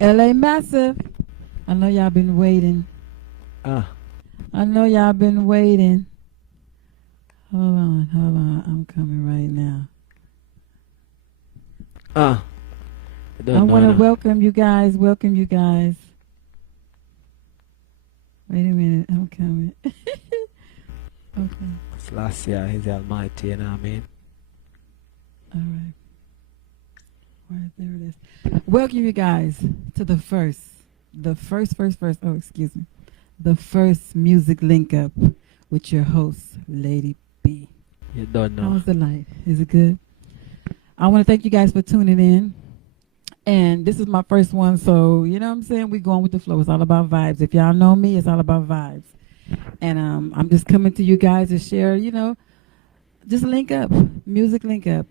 LA Massive. I know y'all been waiting. Ah, I know y'all been waiting. Hold on. I'm coming right now. ah. I I don't know want to now. welcome you guys. Welcome you guys. Wait a minute. I'm coming. Okay. Selassie is the Almighty, you know what I mean? All right. Right there it is. Welcome you guys to the first. Oh, excuse me. The first music link up with your host, Lady B. You don't know. How's the light? Is it good? I want to thank you guys for tuning in. And this is my first one, so you know what I'm saying? We're going with the flow. It's all about vibes. If y'all know me, it's all about vibes. And I'm just coming to you guys to share, just link up, music link up.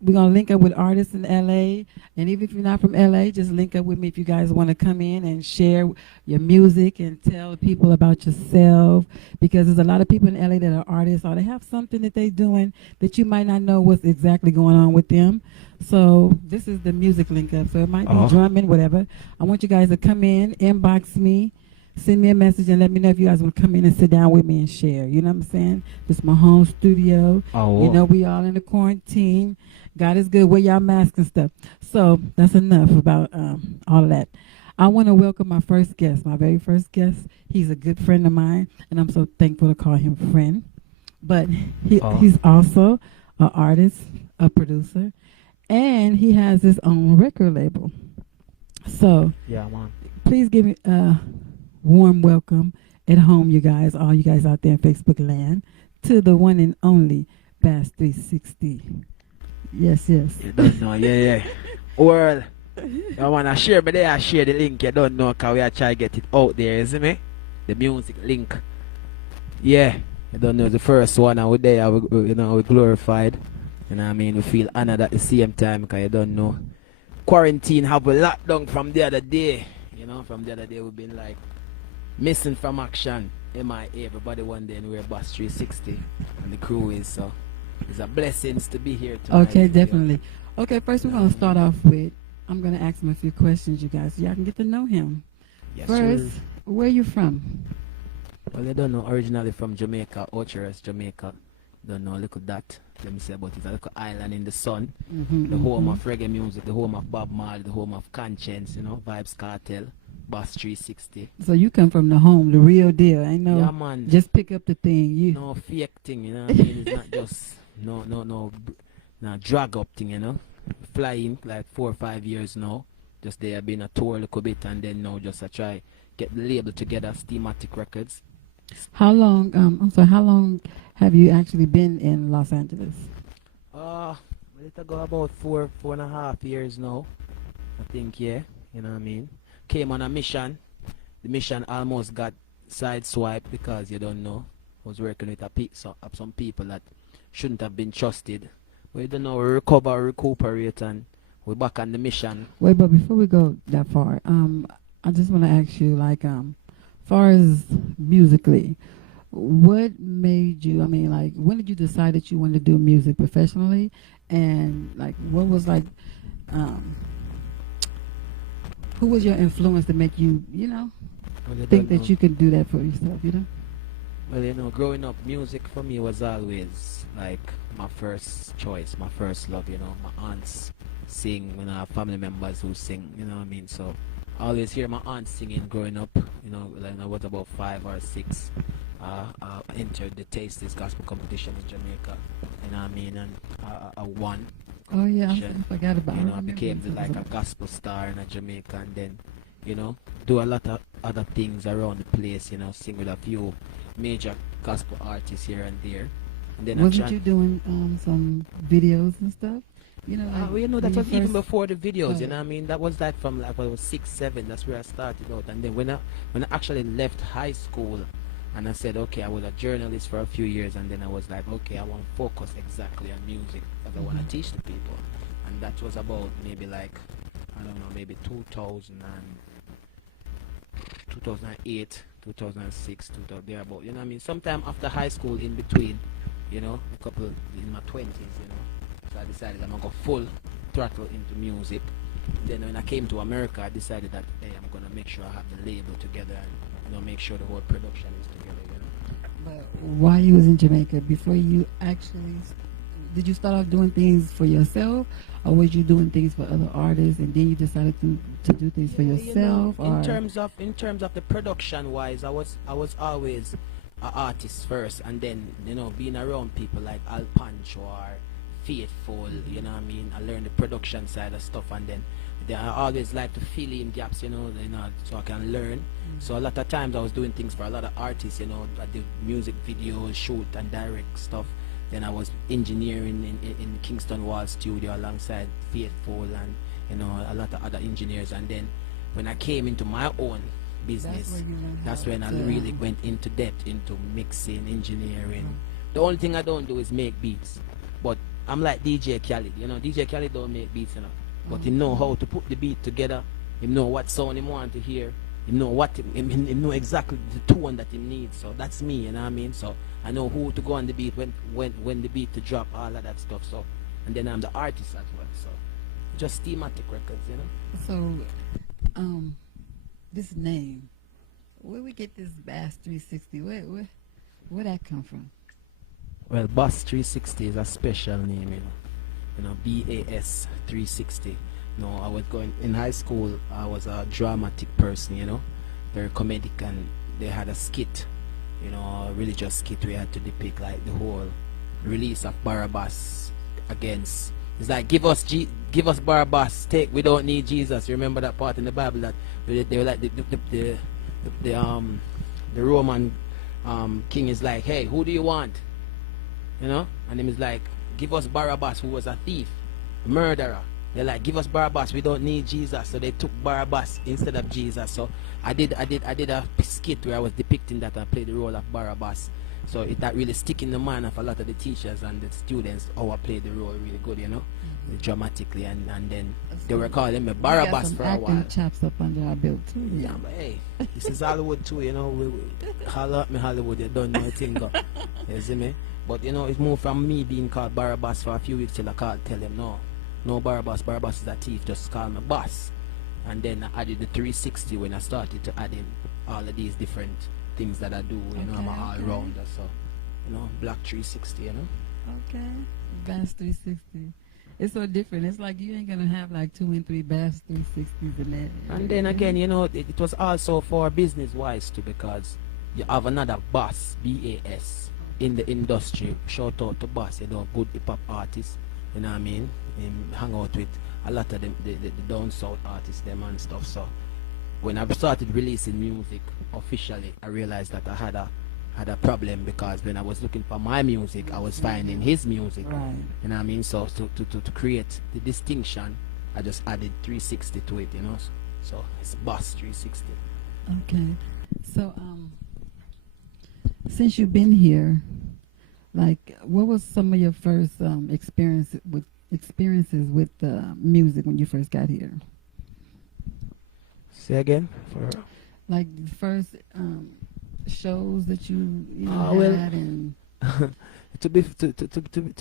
We're gonna link up with artists in LA, and even if you're not from LA, just link up with me if you guys want to come in and share your music and tell people about yourself. Because there's a lot of people in LA that are artists, or they have something that they're doing that you might not know what's exactly going on with them. So this is the music link up. So it might be drumming, whatever. I want you guys to come in, inbox me, send me a message, and let me know if you guys want to come in and sit down with me and share. You know what I'm saying? This is my home studio. Oh, You know, we all in the quarantine. God is good. Wear y'all masks and stuff. So that's enough about all of that. I want to welcome my first guest, my very first guest. He's a good friend of mine, and I'm so thankful to call him friend. But he's also an artist, a producer, and he has his own record label. So yeah, man. please give me a warm welcome at home, you guys, all you guys out there in Facebook land, to the one and only Bass 360. Yes. You don't know, yeah. Well, I want to share, but I share the link. You don't know, because we are trying to get it out there, isn't it? The music link. Yeah, you don't know the first one, and we there, we glorified. You know what I mean? We feel honored at the same time, because you don't know. Quarantine have a lockdown from the other day. You know, from the other day we've been like missing from action. MIA, everybody one day, and we're Bus 360, and the crew is, so it's a blessing to be here tonight. Okay, definitely. Okay, first we're going to start off with, I'm going to ask him a few questions, you guys, so y'all can get to know him. Yes, First, sir. where you from? Well, you don't know, originally from Jamaica, Ocherous, Jamaica. Don't know, look at that. Let me say about it. It's a little island in the sun. The home of reggae music, the home of Bob Marley, the home of Conscience, Vibes Cartel, Bus 360. So you come from the home, the real deal. I know. Yeah, man. Just pick up the thing. No fake thing, you know what I mean? It's not just no drag up thing, Flying like 4 or 5 years now. Just there been a tour a little bit, and then now just I try get the label together, Steamatic Records. How long? How long have you actually been in Los Angeles? It'll go about 4.5 years now. I think, yeah. You know what I mean? Came on a mission. The mission almost got sideswiped because you don't know. I was working with some people that shouldn't have been trusted. We don't know, we recuperate, and we're back on the mission. Wait, but before we go that far, I just want to ask you, like, far as musically, what made you, when did you decide that you wanted to do music professionally? And, like, what was, like, who was your influence to make you, think that you could do that for yourself, Well, growing up, music for me was always, like, my first choice, my first love, My aunts sing, I have family members who sing, you know what I mean? So I always hear my aunt singing growing up, when I was about 5 or 6. I entered the Tastes Gospel competition in Jamaica, you know what I mean? And I won. Oh yeah, I forgot about it. I became like a gospel star in Jamaica, and then, do a lot of other things around the place, sing with a few major gospel artists here and there. And then wasn't you doing some videos and stuff? That was even before the videos, you know what I mean? That was like from like when I was 6, 7, that's where I started out. And then when I actually left high school, and I said, okay, I was a journalist for a few years, and then I was like, okay, I want to focus exactly on music because I want to teach the people. And that was about maybe like, I don't know, maybe 2008, 2006, 2000, thereabout. You know what I mean? Sometime after high school, in between, a couple in my 20s, So I decided I'm going to go full throttle into music. then when I came to America, I decided that hey, I'm gonna make sure I have the label together and make sure the whole production is together. But while you was in Jamaica, before you actually, did you start off doing things for yourself, or was you doing things for other artists, and then you decided to do things for yourself? In terms of the production wise, I was always an artist first, and then being around people like Al Pancho or Faithful, you know what I mean. I learned the production side of stuff, and then I always like to fill in gaps, so I can learn. So a lot of times I was doing things for a lot of artists, I did music videos, shoot and direct stuff. Then I was engineering in Kingston Wall Studio alongside Faithful and a lot of other engineers. And then when I came into my own business, that's when I really went into depth into mixing, engineering. The only thing I don't do is make beats, but I'm like DJ Khaled. DJ Khaled don't make beats, but he know how to put the beat together. He know what sound he want to hear. He know he know exactly the tone that he needs. So that's me, you know what I mean. So I know who to go on the beat, when the beat to drop, all of that stuff. So and then I'm the artist as well. So just thematic records, So this name, where we get this Bass 360? Where that come from? Well, Bass 360 is a special name, BAS 360. I was going in high school. I was a dramatic person, very comedic, and they had a skit, a religious skit. We had to depict like the whole release of Barabbas against. It's like give us Barabbas, we don't need Jesus. You remember that part in the Bible that they were like the Roman king is like, hey, who do you want? And him is like, give us Barabbas, who was a thief, a murderer. They're like, give us Barabbas, we don't need Jesus. So they took Barabbas instead of Jesus. So I did a skit where I was depicting that. I played the role of Barabbas. So that really stick in the mind of a lot of the teachers and the students. How I played the role really good, dramatically, and then they were calling me Barabbas for a while. Chops up under our belt too. Yeah, but hey, this is Hollywood too, we holler at me Hollywood, you don't know a thing. You see me? But it's more from me being called Barabbas for a few weeks till I can't tell him no Barabbas is a thief, just call me boss. And then I added the 360 when I started to add in all of these different things that I do. I'm an all-rounder, so Black 360. Okay, Bass 360. It's so different. It's like you ain't gonna have like 2 and 3 Bass 360s in that. And then again, it was also for business-wise too, because you have another boss, BAS, in the industry. Shout out to Boss, good hip-hop artist. You know what I mean? Hang out with a lot of them, the down south artists, them and stuff. So when I started releasing music officially, I realized that I had a problem, because when I was looking for my music, I was finding his music. Right. You know what I mean? So to create the distinction, I just added 360 to it. So it's Boss 360. Okay. So since you've been here, like, what was some of your first experiences with music when you first got here? Say again? Like the first shows that you well, had, and to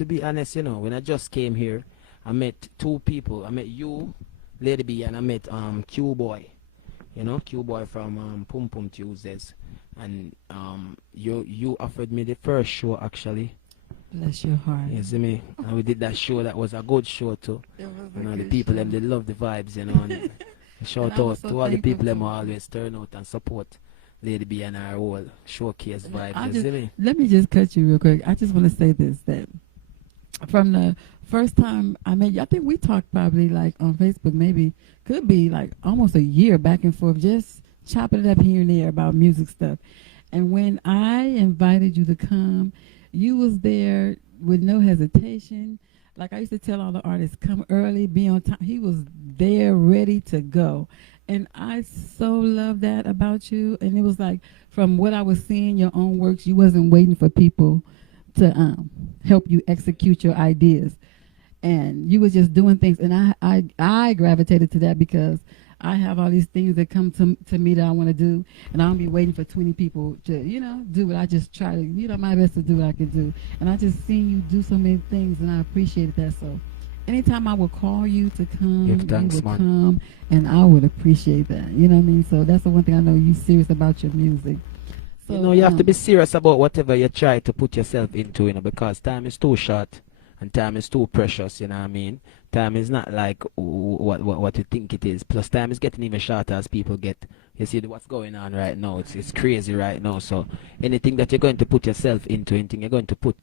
be honest, when I just came here, I met 2 people. I met you, Lady B, and I met Q Boy. Q Boy from Pum Pum Tuesdays. And you offered me the first show actually. Bless your heart. You see me? And we did that show. That was a good show too. The people them, they love the vibes, and shout out to all the people them who always turn out and support Lady B and our whole showcase vibes. You see me? Let me just cut you real quick. I just want to say this, that from the first time I met you, I think we talked probably like on Facebook, maybe could be like almost a year back and forth, just chopping it up here and there about music stuff. And when I invited you to come, you was there with no hesitation. Like I used to tell all the artists, come early, be on time. He was there ready to go. And I so love that about you. And it was like, from what I was seeing, your own works, you wasn't waiting for people to help you execute your ideas. And you was just doing things. And I gravitated to that, because I have all these things that come to me that I want to do, and I don't be waiting for 20 people to, do it. I just try to, my best to do what I can do. And I just seen you do so many things, and I appreciated that. So anytime I would call you to come, Give you thanks, would man. come, and I would appreciate that. You know what I mean? So that's the one thing I know you serious about your music. So, You know, you have to be serious about whatever you try to put yourself into, because time is too short and time is too precious, you know what I mean? Time is not like what you think it is. Plus, time is getting even shorter as people get. You see what's going on right now. It's crazy right now. So, anything that you're going to put yourself into, anything you're going to put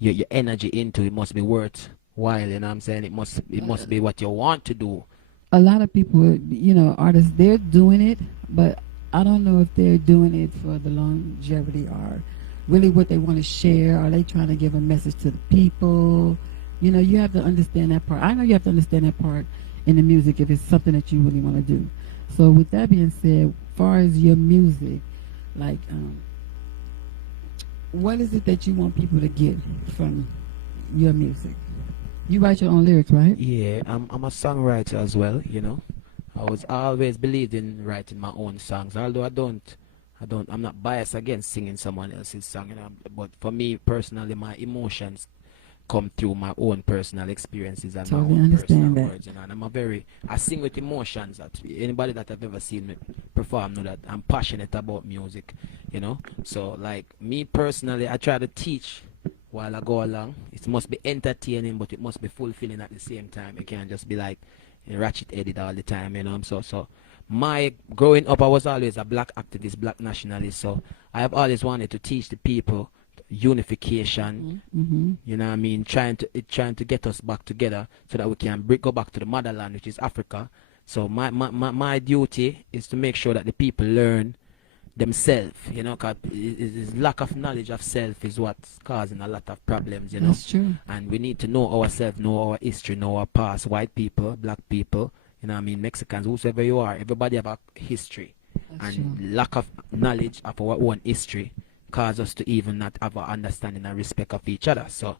your energy into, it must be worthwhile, you know what I'm saying? It must be what you want to do. a lot of people, artists, they're doing it, but I don't know if they're doing it for the longevity or really what they want to share. Are they trying to give a message to the people? You have to understand that part. I know you have to understand that part in the music if it's something that you really want to do. So with that being said, as far as your music, like, what is it that you want people to get from your music? You write your own lyrics, right? Yeah, I'm a songwriter as well, I always believed in writing my own songs, although I'm not biased against singing someone else's song, but for me personally, my emotions come through my own personal experiences and Totally my own personal understand that. words, and I sing with emotions. That anybody that have ever seen me perform know that I'm passionate about music, So like me personally, I try to teach while I go along. It must be entertaining, but it must be fulfilling at the same time. It can't just be like ratchet headed all the time, So my growing up, I was always a black activist, black nationalist. So I have always wanted to teach the people unification. Mm-hmm. You know what I mean? Trying to get us back together so that we can go back to the motherland, which is Africa. So my duty is to make sure that the people learn themselves, because lack of knowledge of self is what's causing a lot of problems, That's true. And we need to know ourselves, know our history, know our past. White people, black people, you know what I mean, Mexicans, whoever you are, everybody have a history. That's And true. lack of knowledge of our own history cause us to even not have an understanding and respect of each other. So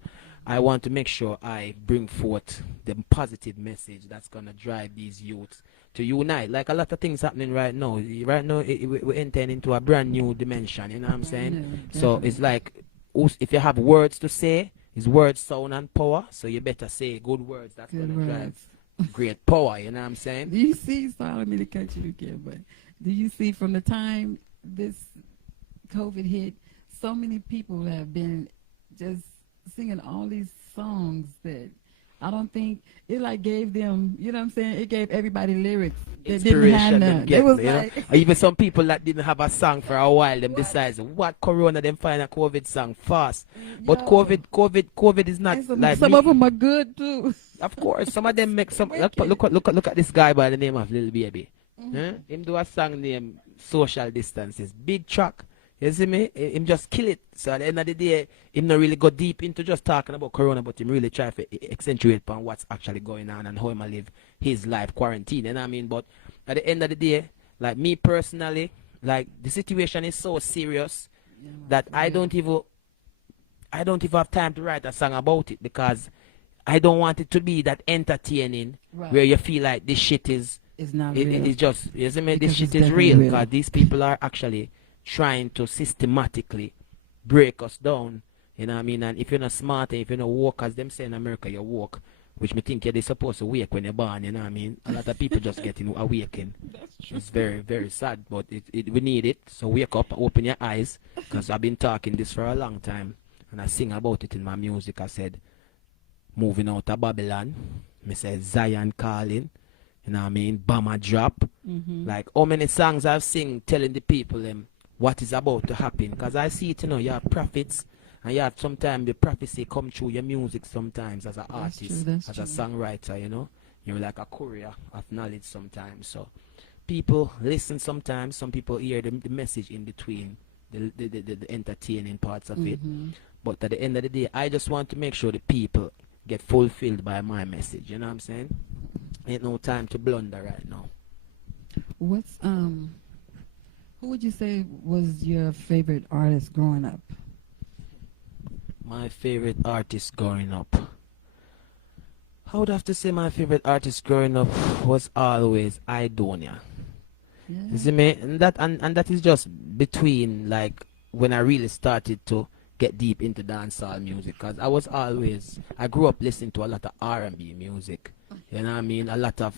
I want to make sure I bring forth the positive message that's going to drive these youths to unite. Like a lot of things happening right now. Right now, we're entering into a brand new dimension, you know what I'm saying? So it's like, if you have words to say, is words sound and power, so you better say good words that's going to drive great power, you know what I'm saying? Do you see, sorry, I don't mean to cut you again, but do you see from the time this COVID hit, so many people have been just singing all these songs that I don't think it like gave them, you know what I'm saying? It gave everybody lyrics that didn't have Inspiration them none. get, It was you know? like, Or even some people that didn't have a song for a while, them decides what Corona, them find a COVID song fast. But yo, COVID is not and some, like some me. of them are good too. Of course, some of them make some. Wicked. Look at this guy by the name of Lil Baby. Mhm. Him do a song named Social Distances. Big track. You see me? Him just kill it. So at the end of the day, him not really go deep into just talking about Corona, but him really try to accentuate on what's actually going on and how him a live his life quarantine. You know what I mean? But at the end of the day, like me personally, like the situation is so serious Yeah, that for I real. don't even have time to write a song about it, because I don't want it to be that entertaining Right. where you feel like this shit is It's not it real. is just, you see me, this Because shit it's is definitely real, real. because these people are actually trying to systematically break us down. You know what I mean? And if you're not smart and if you're not woke, as them say in America, you're woke, which me think you're supposed to wake when you're born, you know what I mean? A lot of people just getting awakened. That's true. It's very, very sad, but we need it. So wake up, open your eyes, because I've been talking this for a long time, and I sing about it in my music. I said, moving out of Babylon. Me say Zion calling. You know what I mean? Bomber drop. Mm-hmm. Like how many songs I've sing telling the people them what is about to happen. Because I see it, you have prophets, and you have sometimes the prophecy come through your music sometimes as an artist, That's as true. a songwriter. You're like a courier of knowledge sometimes. So people listen sometimes. Some people hear the message in between the entertaining parts of it. Mhm. But at the end of the day, I just want to make sure the people get fulfilled by my message. You know what I'm saying? Ain't no time to blunder right now. What's who would you say was your favorite artist growing up? My favorite artist growing up. I would have to say my favorite artist growing up was always Idonia. Yeah. You see me? And that is just between like when I really started to get deep into dancehall music because I grew up listening to a lot of R&B music. You know what I mean? A lot of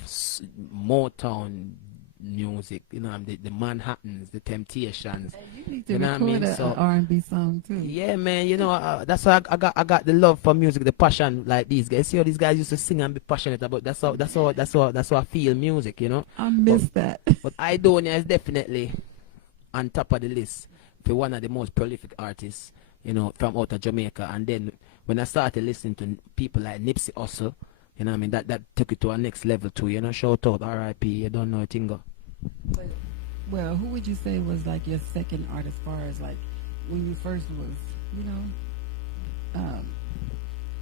Motown music. You know, the Manhattans, the Temptations. You need to You know what I record mean? a So- R&B song too. Yeah, man. You know, that's why I got the love for music, the passion like these guys. See how these guys used to sing and be passionate about. That's how I feel music. You know. I miss that. But Idonia is definitely on top of the list for one of the most prolific artists, you know, from out of Jamaica. And then when I started listening to people like Nipsey Hussle, you know what I mean, that took it to a next level too, you know, shout out R.I.P., you don't know a thing. Well, who would you say was like your second artist, as far as like when you first was, you know,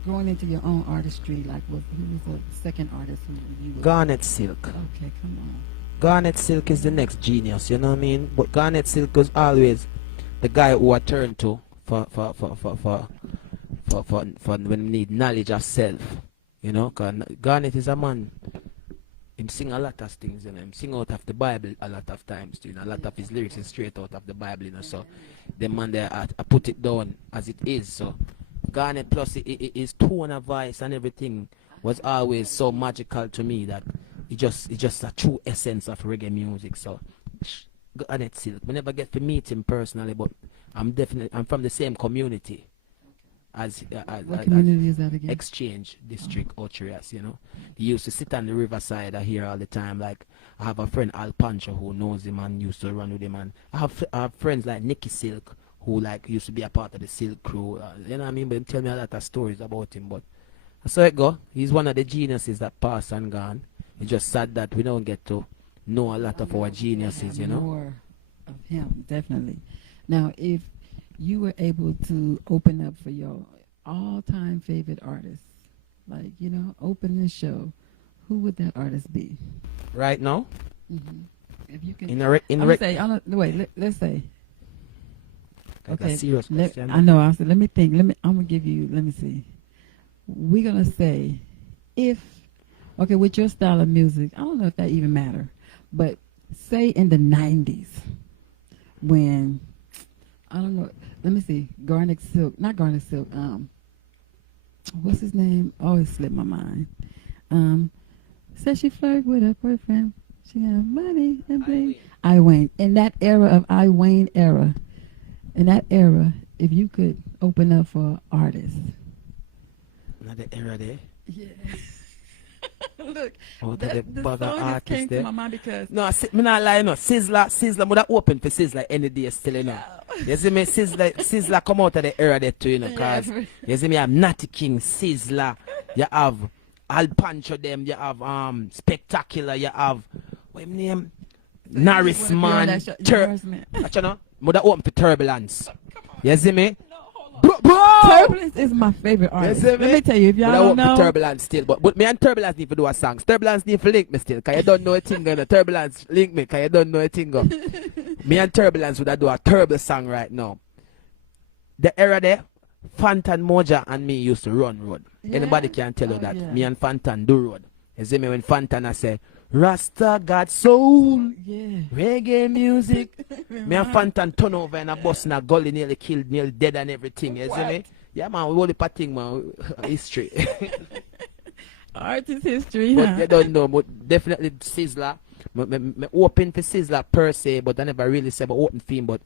going into your own artistry? Like, who was the second artist who you were? Garnet Silk. Okay, come on. Garnet Silk is the next genius, you know what I mean? But Garnet Silk was always the guy who I turn to for when we need knowledge of self. You know, cause Garnet is a man. Him sing a lot of things, you know. Him sing out of the Bible a lot of times, you know. A lot of his lyrics is straight out of the Bible, you know. So the man there, I put it down as it is. So Garnet plus his tone of voice and everything was always so magical to me that it's just a true essence of reggae music. So Garnet Silk, we never get to meet him personally, but I'm from the same community as What community is that again? Exchange District, Ocherias, you know. He used to sit on the riverside here all the time. Like, I have a friend, Al Pancho, who knows him and used to run with him. And I have friends like Nicky Silk, who like used to be a part of the Silk crew. You know what I mean? But he tell me a lot of stories about him. But so it go. He's one of the geniuses that passed and gone. It's just sad that we don't get to know a lot of our geniuses, you know. More of him, definitely. Now, if you were able to open up for your all-time favorite artist, like, you know, open the show, who would that artist be? Right now? Mm-hmm. If you can, let's say. Like Okay, a serious question. I know. I said, let me think. I'm gonna give you. Let me see. We're gonna say, with your style of music, I don't know if that even matter, but say in the '90s when, I don't know. Let me see. Not Garnet Silk. What's his name? Oh, it slipped my mind. Said she flirted with her boyfriend. She got money and bling. I Wayne. In that era of I Wayne era, if you could open up for artists. Another era there. Yeah. Look, Oh, the bugger song just artist came there. to my mind because No, me not lie, no. Sizzler would have open for Sizzler any day still, you know. You see me, Sizzler come out of the era there too, you know, cause you see me have Natty King, Sizzler, you have Al Pancho them, you have Spectacular, you have what him name? Norris Man. What you know? Would have open for Turbulence. You see me? Bro! Turbulence is my favorite artist. You see Let me tell you, if y'all But I don't want know, Turbulence still, but me and Turbulence need to do a song. Turbulence need to link me still, cause you don't know a thing. Turbulence link me, cause you don't know a thing. Me and Turbulence would do a turbo song right now. The era there, Fantan Moja and me used to run road. Yeah? Anybody can tell you Oh, that. yeah. Me and Fantan do road. You see me when Fantan I say, Rasta got soul, yeah. reggae music. Me and Fantan turn over in a bus in a gully, nearly killed, nearly dead and everything. You see me? Yeah, man, we only thing, man. History. Artist history, But huh? you don't know, but definitely Sizzler. Me open for Sizzler per se, but I never really said about open theme, but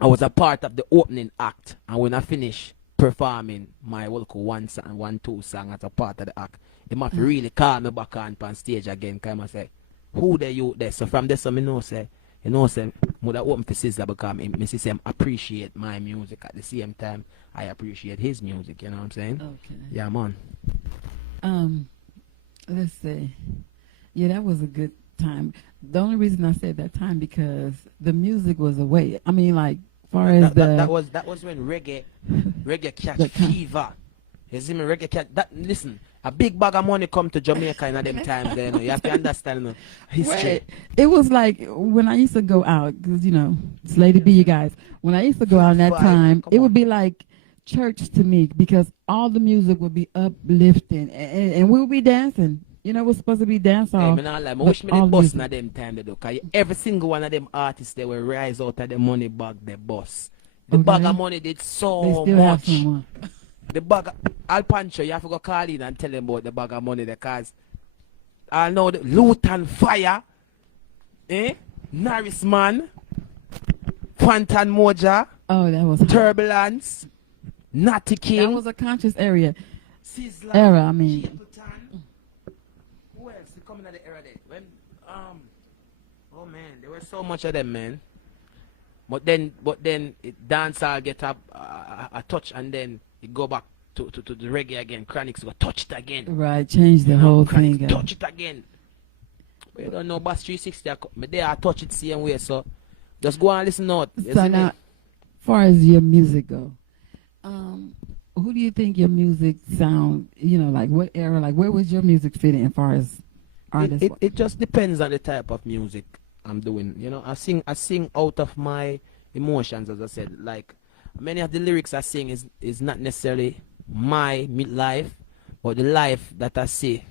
I was a part of the opening act. And when I finish performing my local 1-2 song as a part of the act, they must really call me back on stage again. Cause I say, who the you there? So from this, I know say, would I open for Sizzler because me see him appreciate my music at the same time I appreciate his music. You know what I'm saying? Okay. Yeah, man. Let's see. Yeah, that was a good time. The only reason I said that time because the music was away. I mean, like, far as that was when reggae catch fever. You see me, reggae catch that. Listen, a big bag of money come to Jamaica in them times. There, you know, you have to understand, you know, history. Wait, it was like when I used to go out, because, you know, it's Lady B, you guys. When I used to go out in that time, it would be like church to me because all the music would be uplifting and we would be dancing. You know, it was supposed to be dance Hey, hall. me not lie. I wish me the boss in them time they do. Cause every single one of them artists they will rise out of the money bag, the boss. The bag Okay. of money did They so still have much. someone. The bag, Al Pancho, you have to go call in and tell him about the bag of money because I know the Luton Fire, Norris Man, Fantan Moja, Oh, that was hot. Turbulence, Natty That King, was a conscious area. Sizzla, Era, I mean. Capleton. Who else is coming at the era there? When, oh man, there were so much of them, man. But then dancehall get a touch and then it go back to the reggae again. Chronics go touch it again. Right, change the You know, whole Chronics thing. touch it again. But you don't know Bass 360. But they are touch it same way. So just go and listen out. You So see now, me? as far as your music go, who do you think your music sound? You know, like what era? Like where was your music fitting as far as artists? It just depends on the type of music I'm doing. You know, I sing out of my emotions, as I said. Like many of the lyrics I sing is not necessarily my life, but the life that I see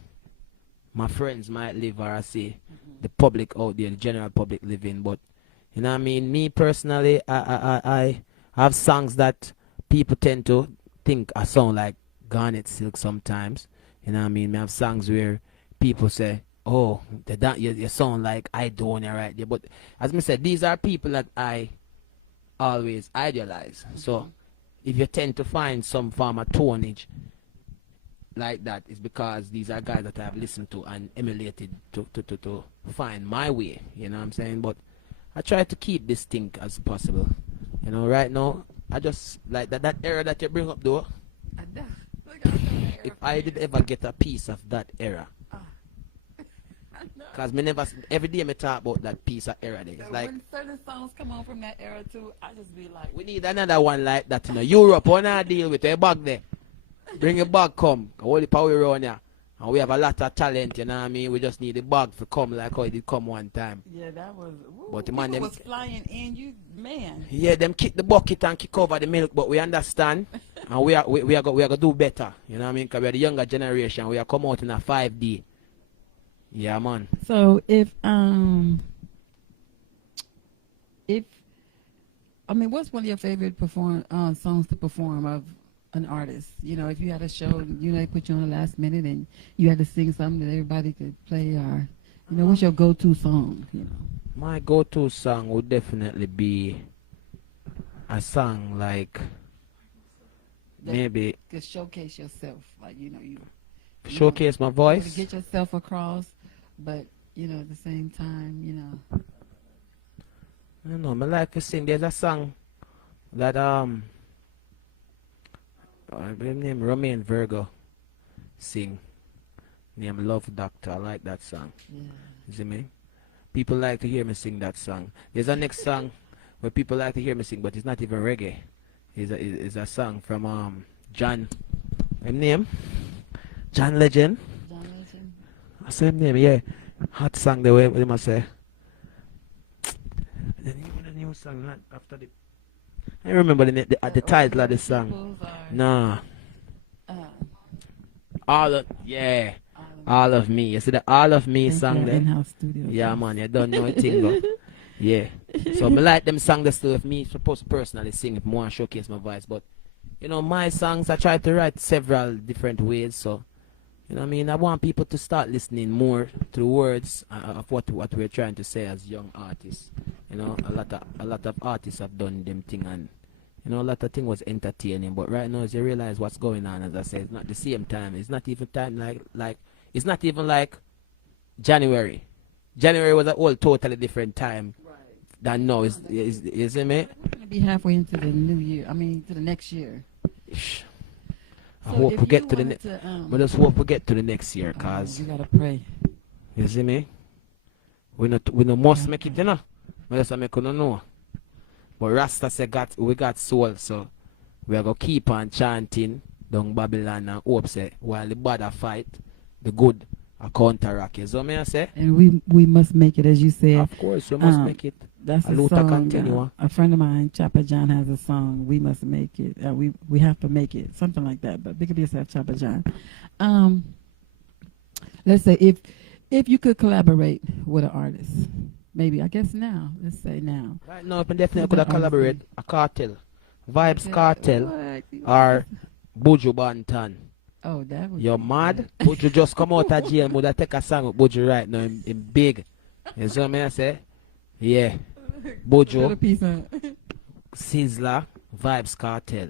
my friends might live, or I see the public out there, the general public living. But you know what I mean? Me personally, I have songs that people tend to think I sound like Garnet Silk sometimes. You know what I mean? I have songs where people say, oh, you sound like I don't right there. But as I said, these are people that I always idealize. So if you tend to find some form of tonage like that, it's because these are guys that I've listened to and emulated to find my way. You know what I'm saying? But I try to keep this thing as possible. You know, right now, I just like that era that you bring up though. If I did ever get a piece of that era, because me never, every day me talk about that piece of era there. It's like, when certain songs come on from that era too, I just be like, we need another one like that, you know. Europe, wanna deal with your bag there. Bring your bag come. All the power around here. And we have a lot of talent, you know what I mean? We just need the bag to come like how it did come one time. yeah, that was. Woo, But the man people them- was flying in, you man. Yeah, them kick the bucket and kick over the milk, but we understand. And we are going to do better. You know what I mean? Because we are the younger generation. We are come out in a 5D. Yeah, man. So if I mean, what's one of your favorite songs to perform of an artist? You know, if you had a show, you know, they put you on the last minute and you had to sing something that everybody could play, or you know, what's your go-to song? You know, My go-to song would definitely be a song like that maybe could showcase yourself, like you know, you showcase my know, to voice. get yourself across, but you know, at the same time, you know. I don't know. I like to sing. There's a song that name Romain Virgo sing. Name Love Doctor. I like that song. Yeah. You see me? People like to hear me sing that song. There's a next song where people like to hear me sing, but it's not even reggae. It's a song from John. His name? John Legend. John Legend. Same name, yeah. Hot song the way they must say. The new song not after the. I remember the title of the song. Peoples or, Nah, uh, all of all of me. You see the all of me thank song your there. in-house studio. Yeah, man, you don't know a thing though. Yeah. So me like them songs still. If me supposed to personally sing, if more showcase my voice, but you know my songs I try to write several different ways. So you know what I mean. I want people to start listening more to the words of what we're trying to say as young artists. You know, a lot of artists have done them thing, and you know a lot of thing was entertaining. But right now, as you realize what's going on, as I said, it's not the same time. It's not even time like it's not even like January. January was a whole totally different time than now. Is it me? We're gonna be halfway into the new year. I mean, to the next year. I So hope if we get you to the wanted next. to, But just hope we get to the next year, cause you gotta pray. you see me. We no must make it, you know. We just make you know. But Rasta say we got soul, so we are gonna keep on chanting down Babylon and hope say while the bad a fight, the good a counteract. You see me I say? And we must make it, as you said. Of course, we must um, make it. That's A a Luther song. continua. A friend of mine, Chopper John, has a song. We must make it. We have to make it. Something like that. But big up yourself, Chopper John. Let's say if you could collaborate with an artist, maybe I guess now. Let's say now. Right now, I definitely Who could the artist collaborate be? a cartel. Vibes Cartel, What? or Buju Banton. Oh, that was. You're mad? Buju just come out of jail. Would I take a song with Buju right now in big? You see what I say? Yeah. Put a Buju, piece on. Sizzler, Vibes Cartel.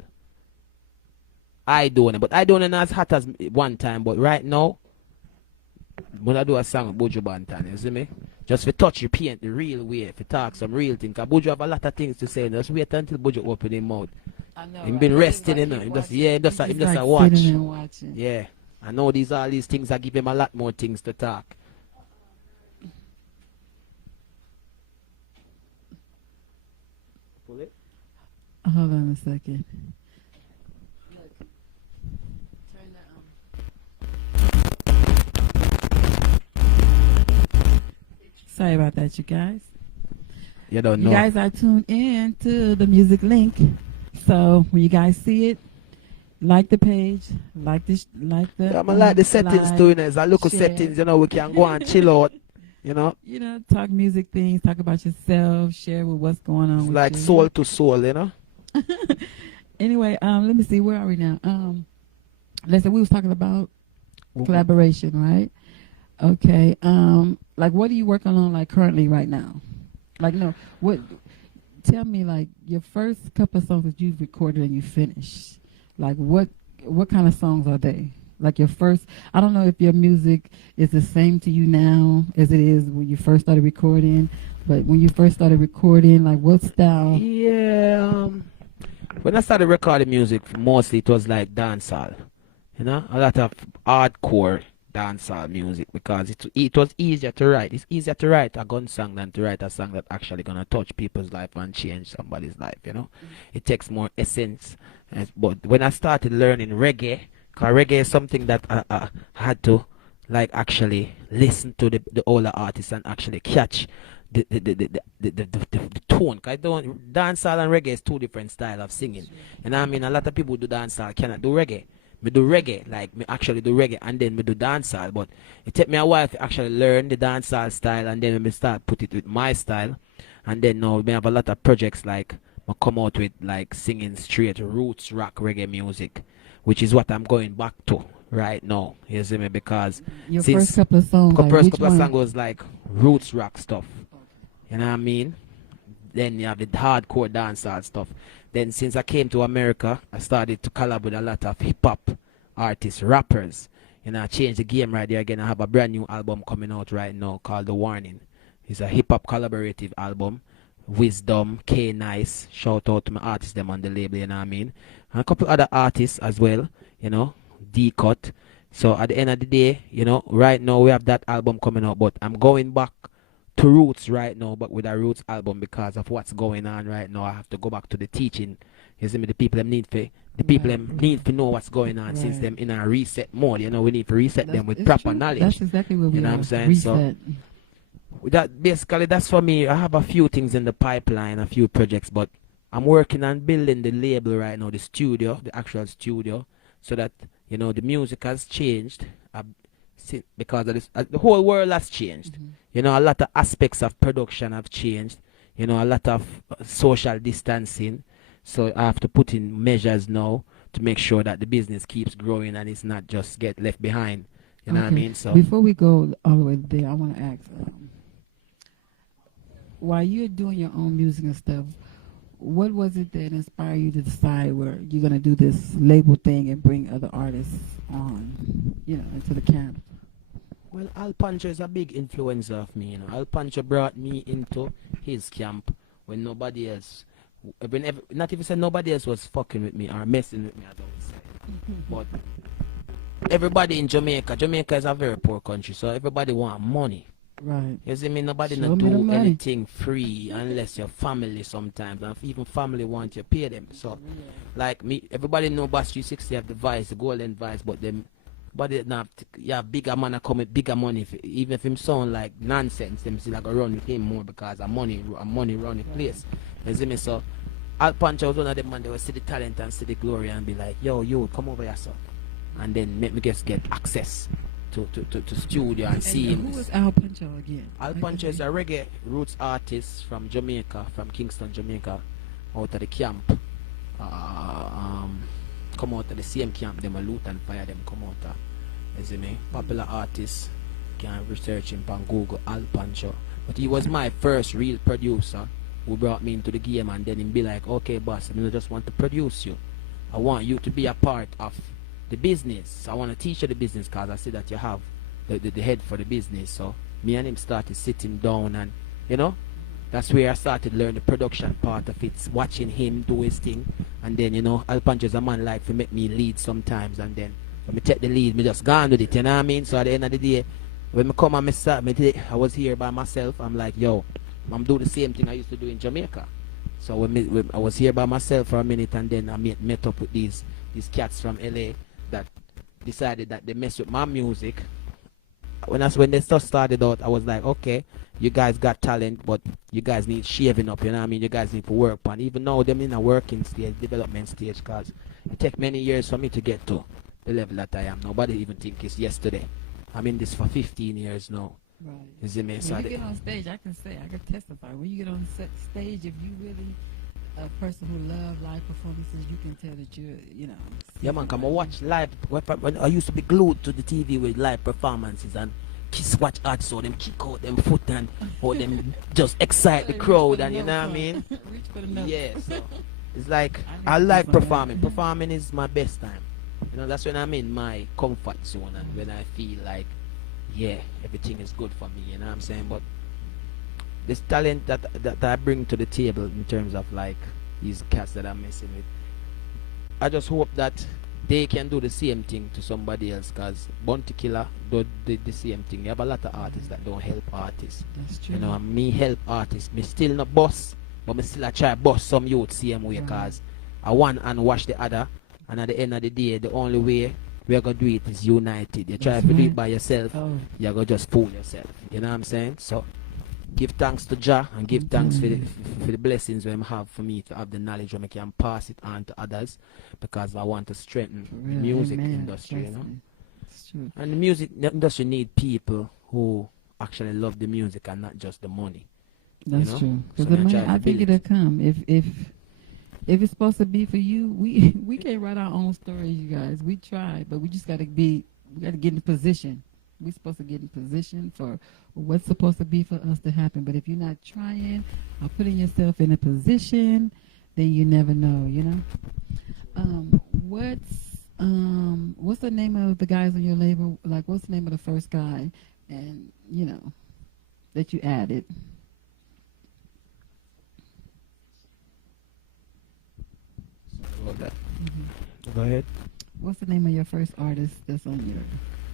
I don't know, but I don't know as hot as one time. But right now, when I do a song with Buju Banton, you see me? Just for touch your paint the real way, for talk some real thing. Cause Buju have a lot of things to say. Just wait until Buju open his mouth. I know. Him right? been He's resting, like, you know. he's Him just, watching. yeah, him just, He's him just like a watch. sitting and watching. Yeah. I know all these things I give him a lot more things to talk. Pull it. Hold on a second. Sorry about that, you guys. You don't You know. guys are tuned in to the music link. So when you guys see it, like the page, like the Yeah, I like the settings live, too, you know. It's a local share. settings, you know, we can go and chill out, you know. You know, talk music things, talk about yourself, share with what's going on. It's with like you. soul to soul, you know. Anyway, let me see, where are we now? Listen, we was talking about collaboration, right? Okay. Like, what are you working on, like, currently right now? Like, no, what? Tell me, like, your first couple of songs that you've recorded and you finished. Like, what kind of songs are they? Like your first. I don't know if your music is the same to you now as it is when you first started recording. But when you first started recording, like, what style? Yeah. When I started recording music, mostly it was like dancehall. You know, a lot of hardcore dancehall music because it was easier to write. It's easier to write a gun song than to write a song that actually gonna touch people's life and change somebody's life. You know, it takes more essence. But when I started learning reggae, cause reggae is something that I had to like actually listen to the older artists and actually catch the tone. Cause I don't dancehall and reggae is two different styles of singing. And I mean a lot of people who do dancehall cannot do reggae. Me do reggae, like me actually do reggae and then me do dancehall. But it take me a while to actually learn the dancehall style and then me start put it with my style. And then now we have a lot of projects like I come out with like singing straight roots rock reggae music, which is what I'm going back to right now. You see me? Because Your since first couple of songs. Like, first which couple of one? songs was like roots rock stuff. You know what I mean? Then you have the hardcore dancehall stuff. Then since I came to America, I started to collab with a lot of hip hop artists, rappers. You know, I changed the game right there again. I have a brand new album coming out right now called The Warning. It's a hip hop collaborative album. Wisdom, K Nice, shout out to my artists them on the label, you know what I mean? And a couple other artists as well, you know, D Cut. So at the end of the day, you know, right now we have that album coming out, but I'm going back to roots right now, but with a roots album because of what's going on right now. I have to go back to the teaching. You see me, the people them need to know what's going on since them in a reset mode. You know, we need to reset them with proper knowledge. That's exactly what we You know are. what I'm saying? Reset. So that basically that's for me. I have a few things in the pipeline, a few projects, but I'm working on building the label right now, the studio, the actual studio, so that you know the music has changed because of this. The whole world has changed. You know, a lot of aspects of production have changed. You know, a lot of social distancing. So I have to put in measures now to make sure that the business keeps growing and it's not just get left behind. You know what I mean? So before we go all the way there, I want to ask, while you're doing your own music and stuff, what was it that inspired you to decide where you're going to do this label thing and bring other artists on, you know, into the camp? well, Al Pancho is a big influencer of me. You know, Al Pancho brought me into his camp when nobody else, not even say nobody else was fucking with me or messing with me, I don't say. But everybody in Jamaica is a very poor country, so everybody want money. Right. You see me, nobody Show not me the do money. anything free unless your family sometimes, and if even family want you pay them. So like me, everybody know Bass 360 have the vice, the golden vice, but them body not yeah, bigger man come with bigger money. Even if him sound like nonsense, them still like go run with him more because of money run the place. You see me? So Al Pancho was one of them man, they will see the talent and see the glory and be like, yo, come over here, sir. And then make me just get access to studio and see him. Who was Al Pancho again? Al Pancho is a reggae roots artist from Jamaica, from Kingston, Jamaica, out of the camp. come out of the same camp, them a loot and fire them come out of. You see me? Popular artists can research him on Google, Al Pancho. But he was my first real producer who brought me into the game, and then him be like, okay boss, I just want to produce you. I want you to be a part of the business. I want to teach you the business because I see that you have the head for the business. So me and him started sitting down, and you know, that's where I started learning the production part of it, watching him do his thing. And then, you know, Al Pancho's a man like to make me lead sometimes, and then when me take the lead, me just gone with it, you know what I mean? So at the end of the day, when me come and I was here by myself, I'm like, yo, I'm doing the same thing I used to do in Jamaica. So when I was here by myself for a minute, and then I met up with these cats from LA that decided that they mess with my music. When they just started out, I was like, okay, you guys got talent, but you guys need shaving up, you know what I mean? You guys need to work on. Even now, them in a working stage, development stage, because it take many years for me to get to the level that I am. Nobody even think it's yesterday. I'm in this for 15 years now. Right. You see me? So When you get on stage, I can testify. When you get on stage, if you really a person who love live performances, you can tell that you know. yeah, man, come and watch live. When I used to be glued to the TV with live performances and watch artists, or them kick out them foot and or them just excite the crowd, and you know what I mean? Reach for the notes. Yeah, so it's like I I like know. performing. Performing is my best time. You know, that's when I'm in my comfort zone and when I feel like, yeah, everything is good for me. You know what I'm saying? But this talent that I bring to the table in terms of like these cats that I'm messing with, I just hope that they can do the same thing to somebody else, because Bounty Killer do the same thing. You have a lot of artists that don't help artists. That's true. You know, and me help artists. Me still not boss, but me still I try boss some youth same way, because I one and wash the other, and at the end of the day, the only way we're gonna do it is united. You try That's to do right. it by yourself, Oh, you're gonna just fool yourself. You know what I'm saying? So give thanks to Jah and give thanks for the blessings we have for me to have the knowledge where I can pass it on to others, because I want to strengthen for the real. music Amen. industry, you know. Definitely. It's true. And the music industry need people who actually love the music and not just the money. That's know? true. So Because the me money, try to I think build. it'll come. If it's supposed to be for you, we can't write our own stories, you guys. We try, but we just gotta get in position. We're supposed to get in position for what's supposed to be for us to happen. But if you're not trying or putting yourself in a position, then you never know, you know. What's the name of the guys on your label? Like, what's the name of the first guy, and you know, that you added? About that. Mhm. Go ahead. What's the name of your first artist that's on your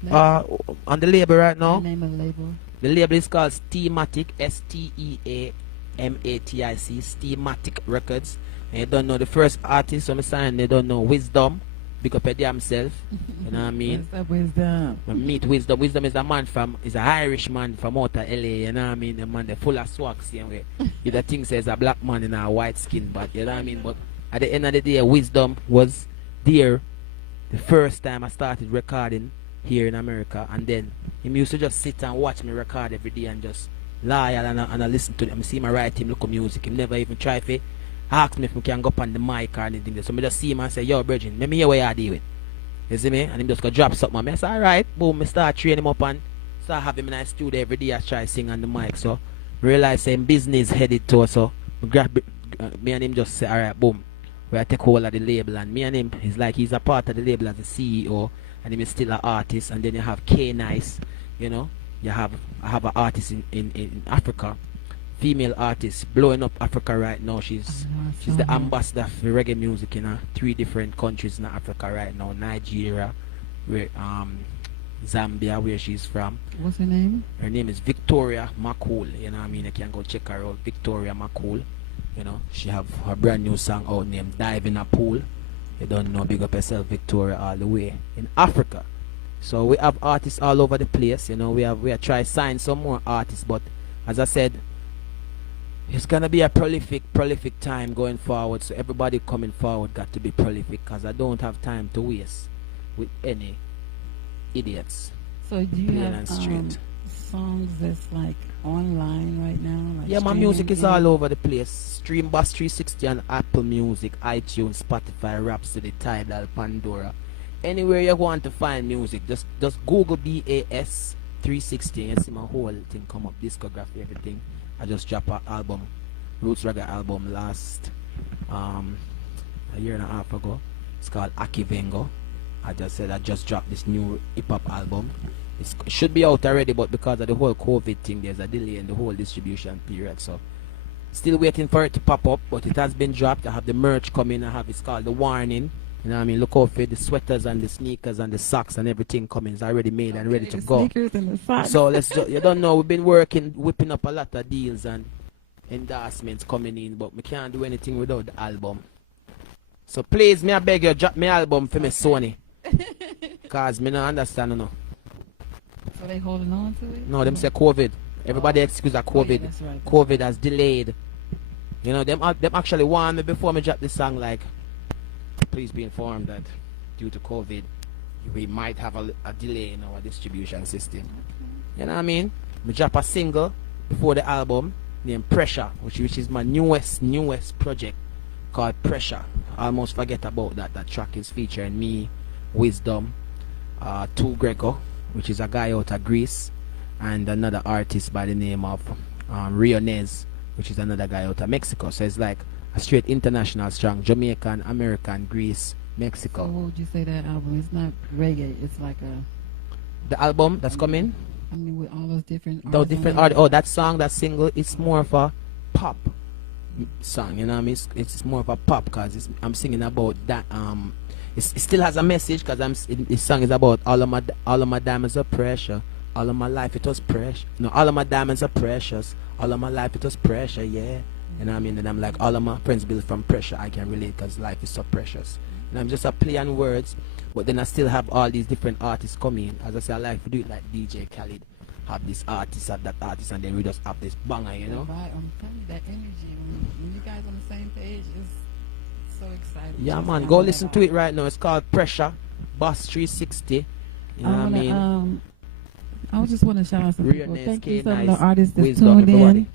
label? On the label right now, The name of the label? the label is called Steamatic, Steamatic, Steamatic Records. And you don't know the first artist on the sign, they don't know Wisdom. Big up at himself. You know what I mean? What's up, Wisdom? I meet Wisdom. Wisdom is a man is an Irish man from out of LA, you know what I mean? The man they full of swag, same way. You the thing says a black man in a white skin, but you know what I mean? But at the end of the day, Wisdom was there the first time I started recording here in America, and then he used to just sit and watch me record every day and just loyal, and I listen to him. I see him write him look at music. He never even try to ask me if we can go up on the mic or anything. So I just see him and say, yo, Bridget, let me hear what you do with. You see me? And him just go drop something. I say, alright, boom, I start training him up and start having him in the studio every day. I try to sing on the mic. So realize saying business headed to us. So me and him just say, alright, boom, we take hold of the label. And me and him, it's like he's a part of the label as a CEO, and he is still an artist. And then you have K Nice, you know. I have an artist in Africa, female artist blowing up Africa right now. She's the ambassador for reggae music in 3 different countries in Africa right now. Nigeria, Zambia, where she's from. What's her name? Her name is Victoria McCool. You know what I mean? You can go check her out. Victoria McCool. You know, she have her brand new song out named Dive in a Pool. You don't know, big up yourself, Victoria, all the way in Africa. So we have artists all over the place. You know, we are trying to sign some more artists, but as I said, it's gonna be a prolific time going forward. So everybody coming forward got to be prolific, because I don't have time to waste with any idiots. So do you Plain have and straight. songs that's like online right now? Like Yeah, my music is streaming? all over the place. Stream Boss 360 on Apple Music, iTunes, Spotify, Rhapsody, Tidal, Pandora. Anywhere you want to find music, just Google BAS 360 and see my whole thing come up, discography, everything. I just dropped an album, Roots Reggae album last a year and a half ago. It's called Akivengo. I just said I just dropped this new hip hop album. It should be out already, but because of the whole COVID thing, there's a delay in the whole distribution period. So still waiting for it to pop up, but it has been dropped. I have the merch coming. I have it's called The Warning. You know what I mean? Look out for the sweaters and the sneakers and the socks and everything coming. It's already made and ready to The go. sneakers and the socks. So let's just, you don't know, we've been working, whipping up a lot of deals and endorsements coming in, but we can't do anything without the album. So please, me I beg you, drop my album for me, Sony. Cause me no understand, you know. So they holding on to it? No, them say COVID. Everybody excuse that Oh, yeah, COVID. that's right. COVID has delayed. You know, them actually warned me before me drop this song, like, please be informed that due to COVID, we might have a delay in our distribution system. You know what I mean? Me drop a single before the album named Pressure, which is my newest project called Pressure. I almost forget about that. That track is featuring me, Wisdom, Tu Greco, which is a guy out of Greece, and another artist by the name of Rionez, which is another guy out of Mexico. So it's like a straight international strong Jamaican, American, Greece, Mexico. So what would you say that album? It's not reggae. It's like a. The album that's coming, I mean, with all those different. those artists on different there. art. Oh, that song, that single, it's more of a pop song. You know what I mean? It's more of a pop because I'm singing about that. It still has a message because this song is about all of my diamonds are precious. All of my life it was precious. No, all of my diamonds are precious. All of my life it was precious. Yeah. You know what I mean? And I'm like, all of my friends built from pressure. I can relate because life is so precious. And I'm just a play on words, but then I still have all these different artists coming. As I say, I like to do it like DJ Khaled. Have this artist, have that artist, and then we just have this banger, you know? Right, I'm telling you, that energy. When you guys on the same page, it's so exciting. Yeah, Just man. kind Go of listen that to vibe. it right now. It's called Pressure, Boss 360. You know what I mean? I just want to shout out some Real people. nice, Thank you, K some of nice, the artists that Wisdom, tuned everybody. in.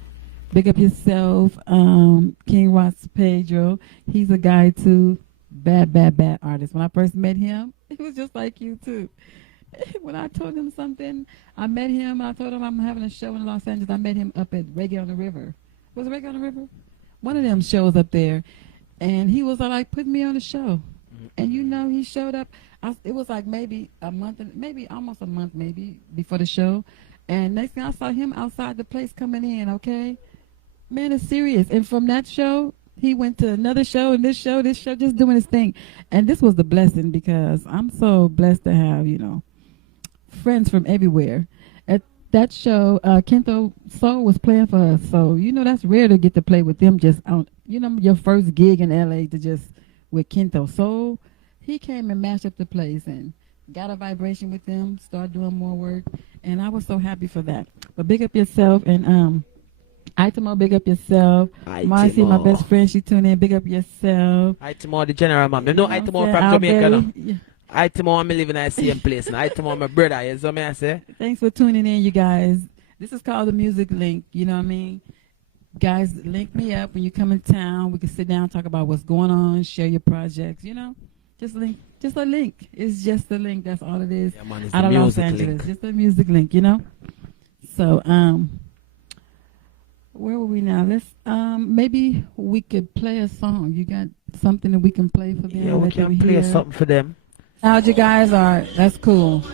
Big up yourself, King Watts Pedro. He's a guy too. Bad artist. When I first met him, he was just like you too. When I told him something, I met him. I told him I'm having a show in Los Angeles. I met him up at Reggae on the River. Was it Reggae on the River? One of them shows up there, and he was like, "Put me on the show." And you know, he showed up. It was like maybe a month, maybe almost a month, maybe before the show. And next thing I saw him outside the place coming in. Okay, man, it's serious. And from that show, he went to another show and this show, just doing his thing. And this was the blessing because I'm so blessed to have, friends from everywhere. At that show, Kento Soul was playing for us. So, that's rare to get to play with them just out, your first gig in LA to just with Kento Soul. He came and mashed up the place and got a vibration with them, started doing more work. And I was so happy for that. But big up yourself and, Itamo, big up yourself. Marcy, my best friend, she tuned in. Big up yourself. Itamo, the general man. You know what I'm Itamo saying? from Jamaica now. Yeah. Itamo, I'm living in the same place now. Itamo, my brother. You know what I say? Thanks for tuning in, you guys. This is called the Music Link. You know what I mean? Guys, link me up when you come in town. We can sit down, talk about what's going on, share your projects. Just a link. It's just a link. That's all it is. Yeah, man, it's Out the of Los music Angeles, link. just a music link. So where were we now? Let's maybe we could play a song. You got something that we can play for them? Yeah, we that they can play hear? something for them. How'd you guys are? That's cool.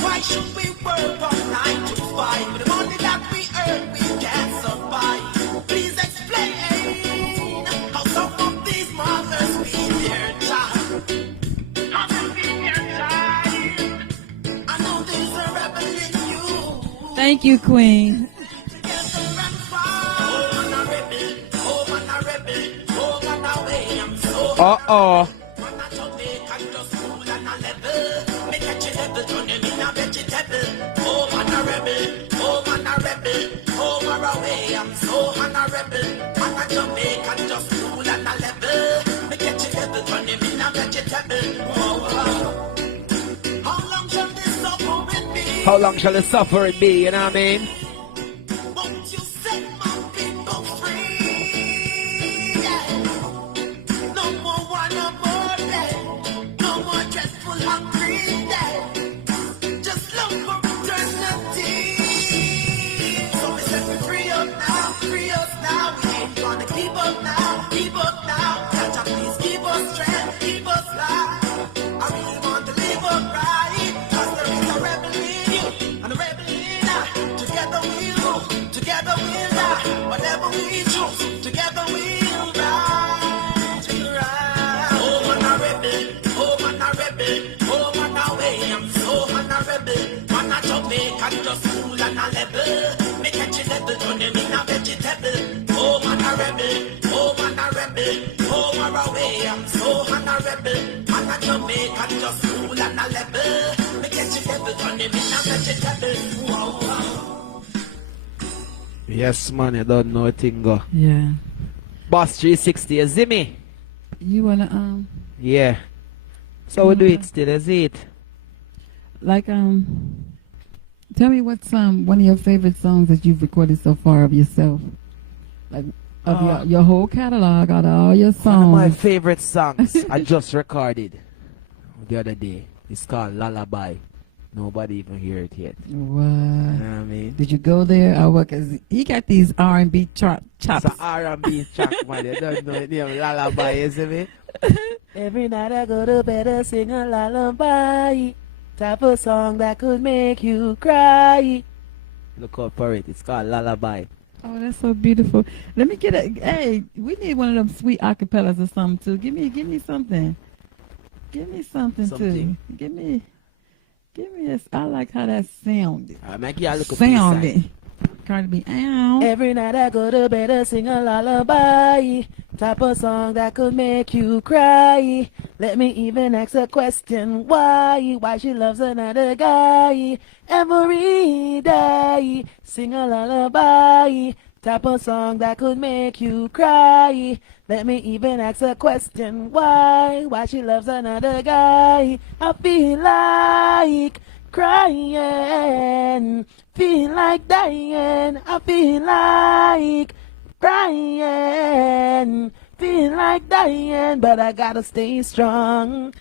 Why should we work from 9 to 5? With the money that we earn, we can't survive. Please explain how some of these mothers feed their child. How they feed their child. I know there's a rebel in you. Thank you, Queen. Together and fight. Oh, man, a rebel. Oh, man, a rebel. Oh, man, a way. I'm so Uh-oh. man, a Jamaican. How long shall the suffering be? You know what I mean? Won't you set my people free? Yeah. No more war, no more death. No more dreadful hungry death. Just love for eternity. So we set me free up now, free us now. We ain't gonna keep up now, keep up now. Catch up, please keep us strength, keep us live. I really want to live upright, 'cause there is a rebel in you and a rebel in I. Together we'll move, together we'll die. Whatever we choose, together we'll rise, we'll rise. Oh man a rebel, oh man a rebel, oh man a way, I'm so man a rebel. Man a Jamaican just cool and a level. Me catch a level, turn him in a vegetable. Oh man a rebel, oh man a rebel, oh man a way, I'm so man a rebel. Man a Jamaican just cool and a level. Me catch a level, turn him in a vegetable. Wow, wow. Yes, man, you don't know a thing go. Yeah. Boss 360, is it me? You wanna Yeah. So we do it still, is it? like tell me what's one of your favorite songs that you've recorded so far of yourself, like of your whole catalog out of all your One of my songs. favorite songs I just recorded the other day. It's called Lullaby. Nobody even hear it yet. You What? know what I mean? Did you go there or what? 'Cause he got these R&B chops. It's an R&B track, man. You don't know it name Lullaby, you see me? Every night I go to bed and sing a lullaby. Type of song that could make you cry. Look out for it. It's called Lullaby. Oh, that's so beautiful. Let me get a. Hey, we need one of them sweet acapellas or something too. Give me something. Give me something Something. too. Give me this. I like how that sounded. Make you look up Sounded. Cardi B. Ow. Every night I go to bed and sing a lullaby. Type of song that could make you cry. Let me even ask a question. Why she loves another guy. Every day, sing a lullaby. Type of song that could make you cry. Let me even ask a question. Why she loves another guy. I feel like crying, feel like dying. I feel like crying, feel like dying, but I gotta stay strong,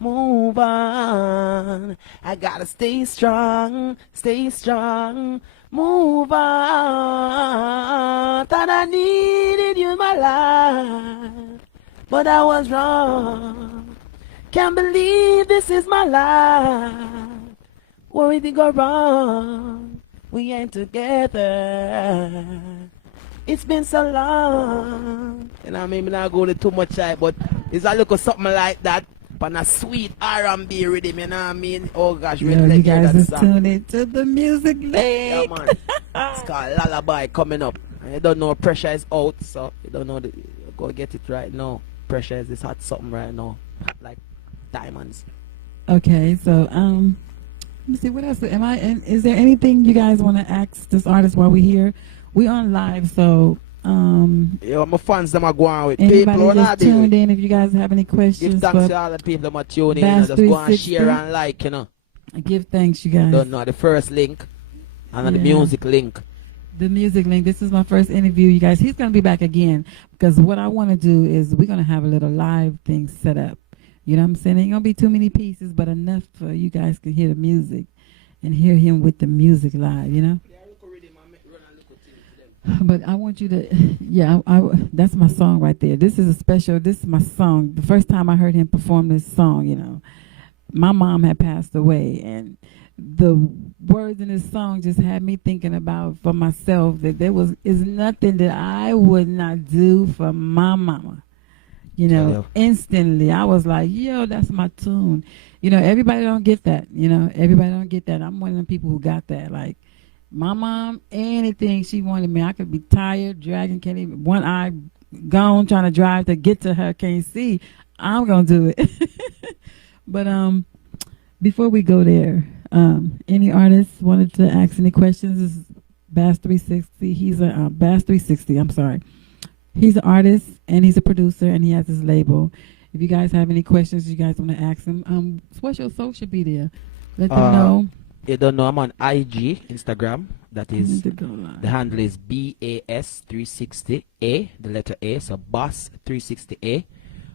move on. I gotta stay strong, move on. Thought I needed you in my life, but I was wrong. Can't believe this is my life. What we did go wrong? We ain't together. It's been so long. You know, maybe not go to too much hype, but it's a look of something like that. On a sweet R&B rhythm, you know what I mean? Oh gosh, Yo, really you like guys that just song. tune into the music Yeah, link. man. It's called Lullaby coming up. And you don't know pressure is out, so you don't know go get it right now. Pressure is this hot something right now. Hot like diamonds. Okay, so let me see what else. Is there anything you guys want to ask this artist while we're here? We on live, so Yo, my fans them are going with anybody people on just tuned in. If you guys have any Give questions, thanks to for, all the people that are tuning in. Bass Just go and 360. share and like, you know. give thanks, you guys. Don't know the first link and then the Yeah. music link. The music link. This is my first interview, you guys. He's gonna be back again because what I want to do is we're gonna have a little live thing set up. You know what I'm saying? Ain't gonna be too many pieces, but enough for you guys can hear the music and hear him with the music live. You know. But I want you to, yeah, that's my song right there. This is my song. The first time I heard him perform this song, you know, my mom had passed away, and the words in this song just had me thinking about for myself that is nothing that I would not do for my mama. You know, Yeah. instantly I was like, yo, that's my tune. You know, everybody don't get that. You know, everybody don't get that. I'm one of the people who got that. Like, my mom, anything she wanted me, I could be tired, dragging, can't even, one eye gone, trying to drive to get to her, can't see. I'm going to do it. But before we go there, any artists wanted to ask any questions? This is Bass 360. He's a Bass 360, I'm sorry. He's an artist, and he's a producer, and he has his label. If you guys have any questions you guys want to ask him, what's your social media? Let them know. You don't know I'm on IG, Instagram. That I is need to go live. the handle is BAS360A, the letter A, so Boss360A.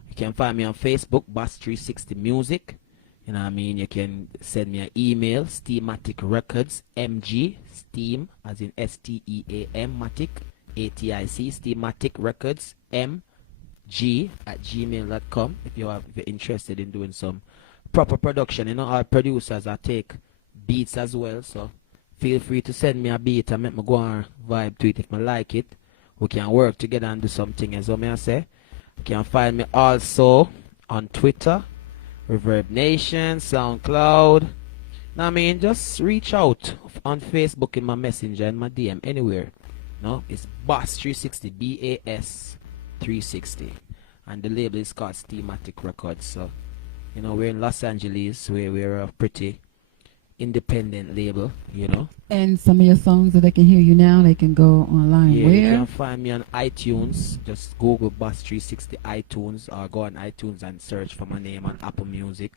You can find me on Facebook, Boss360 Music. You know what I mean? You can send me an email, Steamatic Records, MG, Steam, as in STEAM, Matic, ATIC, Steamatic Records, MG at gmail.com. If you're interested in doing some proper production, you know, our producers I take beats as well, so feel free to send me a beat and make me go and vibe to it if I like it. We can work together and do something, as I say. You can find me also on Twitter, Reverb Nation, SoundCloud. Now, I mean, just reach out on Facebook in my messenger and my DM, anywhere. No, it's Boss360, BAS360. And the label is called Steamatic Records. So, you know, we're in Los Angeles, where we're a pretty independent label, you know. And some of your songs that they can hear you now, they can go online. Yeah, you Where? can find me on iTunes. Just Google Boss360 iTunes, or go on iTunes and search for my name on Apple Music,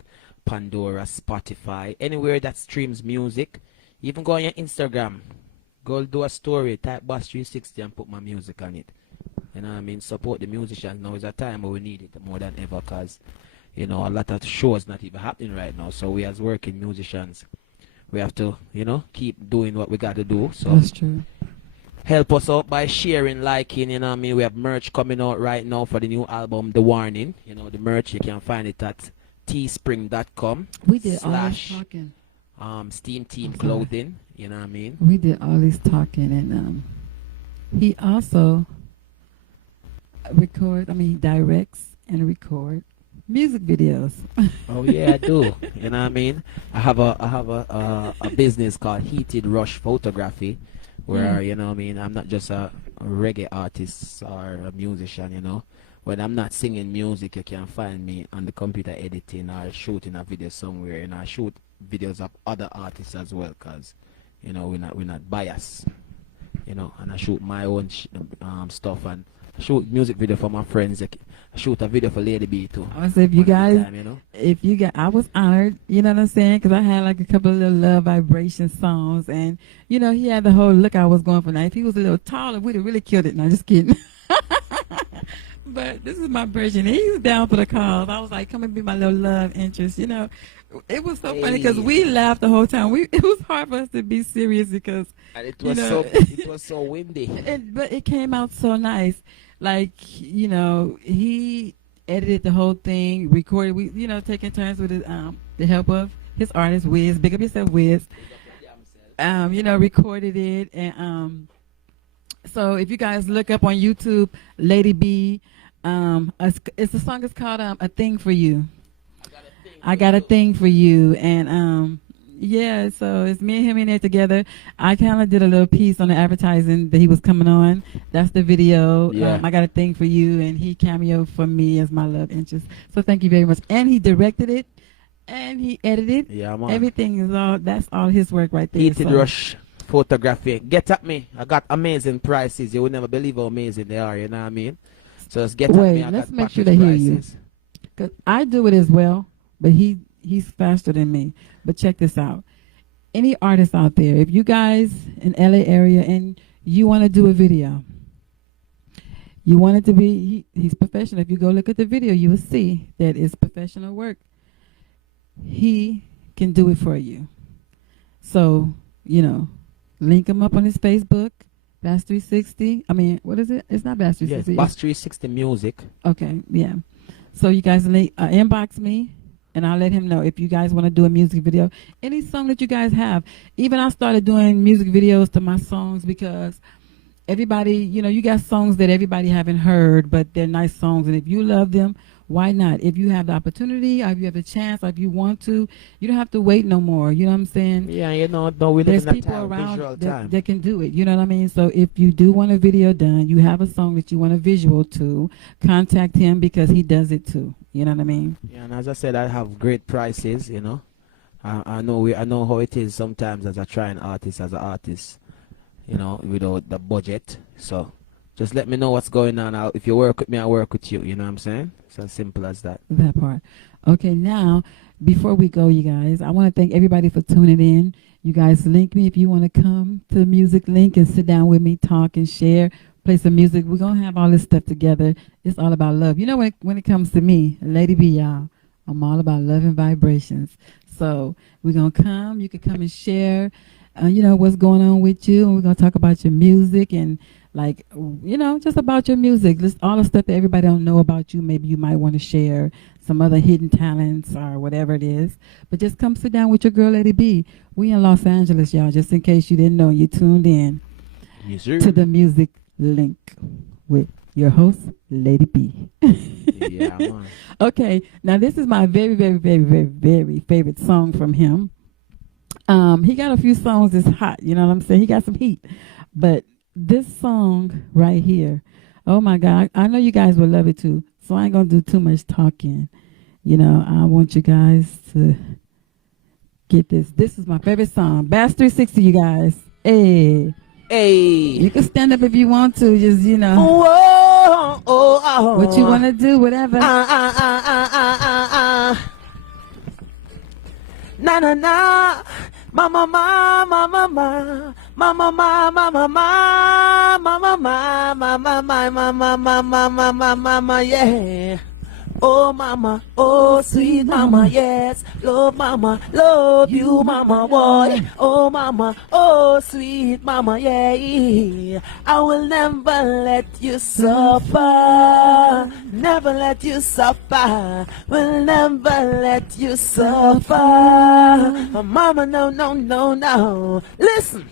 Pandora, Spotify, anywhere that streams music. Even go on your Instagram. Go do a story, type Boss360 and put my music on it. You know what I mean? Support the musicians. Now is a time where we need it more than ever, because, you know, a lot of shows not even happening right now. So we as working musicians, we have to, you know, keep doing what we got to do. So That's true. help us out by sharing, liking, you know what I mean? We have merch coming out right now for the new album, The Warning. You know, the merch, you can find it at teespring.com. We did all this slash talking. Steam Team I'm sorry. Clothing, you know what I mean? We did all this talking, and he also directs and record music videos. Oh yeah, I do. You know what I mean? I have a business called Heated Rush Photography, where you know what I mean, I'm not just a reggae artist or a musician, you know. When I'm not singing music, you can find me on the computer editing or shooting a video somewhere, and I shoot videos of other artists as well, cause you know we're not biased, you know. And I shoot my own stuff, and shoot music video for my friends. I shoot a video for Lady B too. I said, if you guys, you know. I was honored, you know what I'm saying? Because I had like a couple of little love vibration songs, and you know, he had the whole look I was going for. Now, if he was a little taller, we'd have really killed it. No, just kidding. But this is my version. He was down for the cause. I was like, come and be my little love interest. You know, it was so funny because we laughed the whole time. It was hard for us to be serious because, And it you was know, it was so windy. but it came out so nice. Like, you know, he edited the whole thing, recorded. We, you know, taking turns with his, the help of his artist Wiz. Big up yourself, Wiz. You know, recorded it, and so if you guys look up on YouTube, Lady B, it's the song is called "A Thing for You." I got a thing for you, and yeah, so it's me and him in there together. I kind of did a little piece on the advertising that he was coming on. That's the video. Yeah. I got a thing for you, and he cameoed for me as my love interest. So thank you very much. And he directed it, and he edited. Yeah, man. Everything is all. That's all his work right there. Heated so. Rush Photography. Get at me. I got amazing prices. You would never believe how amazing they are. You know what I mean? So just get at Wait, me. I let's got make sure package they hear you. prices. 'Cause I do it as well, but he's faster than me. But check this out. Any artists out there, if you guys in LA area and you want to do a video, you want it to be, he's professional. If you go look at the video, you will see that it's professional work. He can do it for you. So, you know, link him up on his Facebook, Bass 360. I mean, what is it? It's not Bass Yes, 360. Boss 360 Music. Okay, yeah. So you guys inbox me, and I'll let him know if you guys want to do a music video. Any song that you guys have. Even I started doing music videos to my songs because everybody, you know, you got songs that everybody haven't heard, but they're nice songs. And if you love them, why not? If you have the opportunity, or if you have the chance, or if you want to, you don't have to wait no more. You know what I'm saying? Yeah, you know, no, we live There's in that people time, around visual time. that can do it. You know what I mean? So if you do want a video done, you have a song that you want a visual to, contact him because he does it too. You know what I mean? Yeah, and as I said, I have great prices, you know. I know how it is sometimes as a trying artist, as an artist, you know, without the budget. So just let me know what's going on. If you work with me, I work with you. You know what I'm saying? It's as simple as that. That part. Okay, now before we go, you guys, I want to thank everybody for tuning in. You guys link me if you want to come to the Music Link and sit down with me, talk and share, play some music. We're gonna have all this stuff together. It's all about love. You know, when it comes to me, Lady B, y'all, I'm all about love and vibrations. So we're gonna come. You can come and share, you know, what's going on with you, and we're gonna talk about your music and like, you know, just about your music. Just all the stuff that everybody don't know about you. Maybe you might want to share some other hidden talents or whatever it is. But just come sit down with your girl, Lady B. We in Los Angeles, y'all. Just in case you didn't know, you tuned in Yes, sir. to the Music Link with your host, Lady B. Yeah, man. Okay, now this is my very, very, very, very, very favorite song from him. He got a few songs that's hot, you know what I'm saying? He got some heat. But this song right here, oh my God, I know you guys will love it too. So I ain't gonna do too much talking. You know, I want you guys to get this. This is my favorite song. Bass 360, you guys. Hey. Hey. You can stand up if you want to, just, you know, Oh. what you want to do, whatever. Na na na. Mama, mama, mama, mama, mama, mama, mama, mama, mama, mama, mama, mama, yeah. Oh mama, oh sweet mama, yes. Love you mama, boy. Oh mama, oh sweet mama, yeah. I will never let you suffer. Never let you suffer. Will never let you suffer. Mama, no, no, no, no. Listen.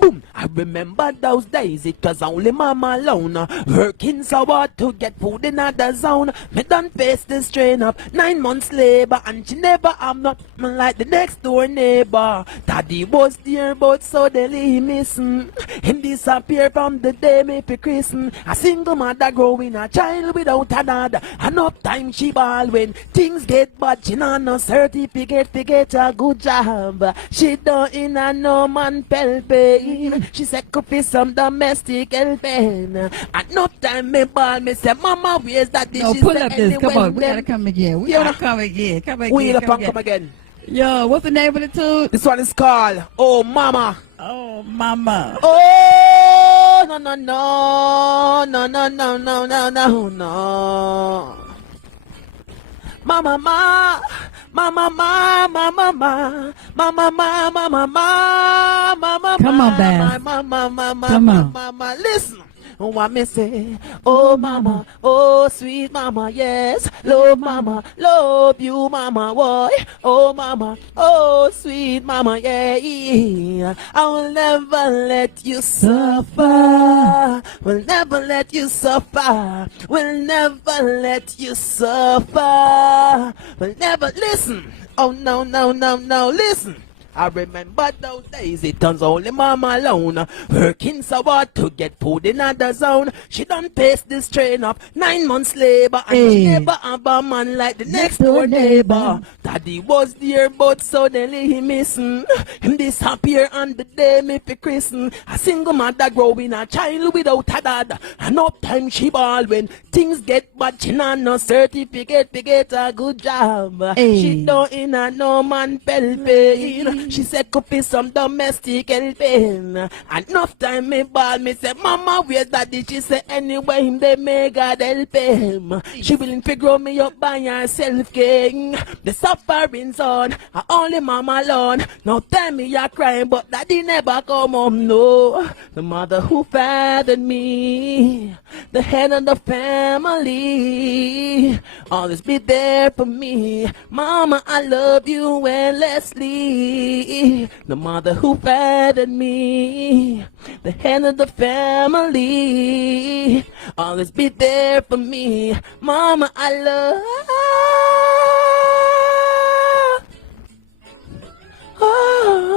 Boom! I remember those days, it was only mama alone. Working so hard to get food in the zone. Me done face the strain of 9 months labor, and she never have not like the next door neighbor. Daddy was there, but suddenly missing. Him disappear from the day me fi christen. A single mother growing a child without a dad. Enough time she ball when things get bad. She not no certificate to get a good job. She don't in a no man pell pay. She said could some domestic helping. Enough time me ball me say mama where's that dish? No, She pull say, up this. Come anyway, on, we gotta come again. We gotta come again. Come again. We the come come again. Yo, what's the name of the tune? This one is called Oh Mama. Oh, mama. Oh no no no no no no no no no no. Mama ma, mama ma, mama ma, mama ma, mama ma, mama. Come on, Bass. Come on. Mama, listen. What me say? Oh mama, oh sweet mama, yes. Love you mama, boy. Oh mama, oh sweet mama, yeah. I will never let you suffer. Will never let you suffer. Will never let you suffer. Will never listen. Oh no, no, no, no, listen. I remember those days, it turns only mama alone. Working so hard to get food in the zone. She done face this train of 9 months labor. And she Hey. never have a man like the next door neighbor. Daddy was there, but suddenly he missing. Him disappear on the day me fi christen. A single mother growing a child without a dad. Enough time she ball when things get bad. She not no certificate to get a good job. Hey. She don't in a no man pell pay. She said could be some domestic helping. Enough time me ball me say mama where's daddy? She say anyway him they may God help him. She willing to grow me up by herself king. The suffering's on, only mama alone. Now tell me you're crying but daddy never come home no. The mother who fathered me, the head of the family, always be there for me. Mama I love you endlessly. The mother who fathered me, the head of the family, always be there for me. Mama, I love.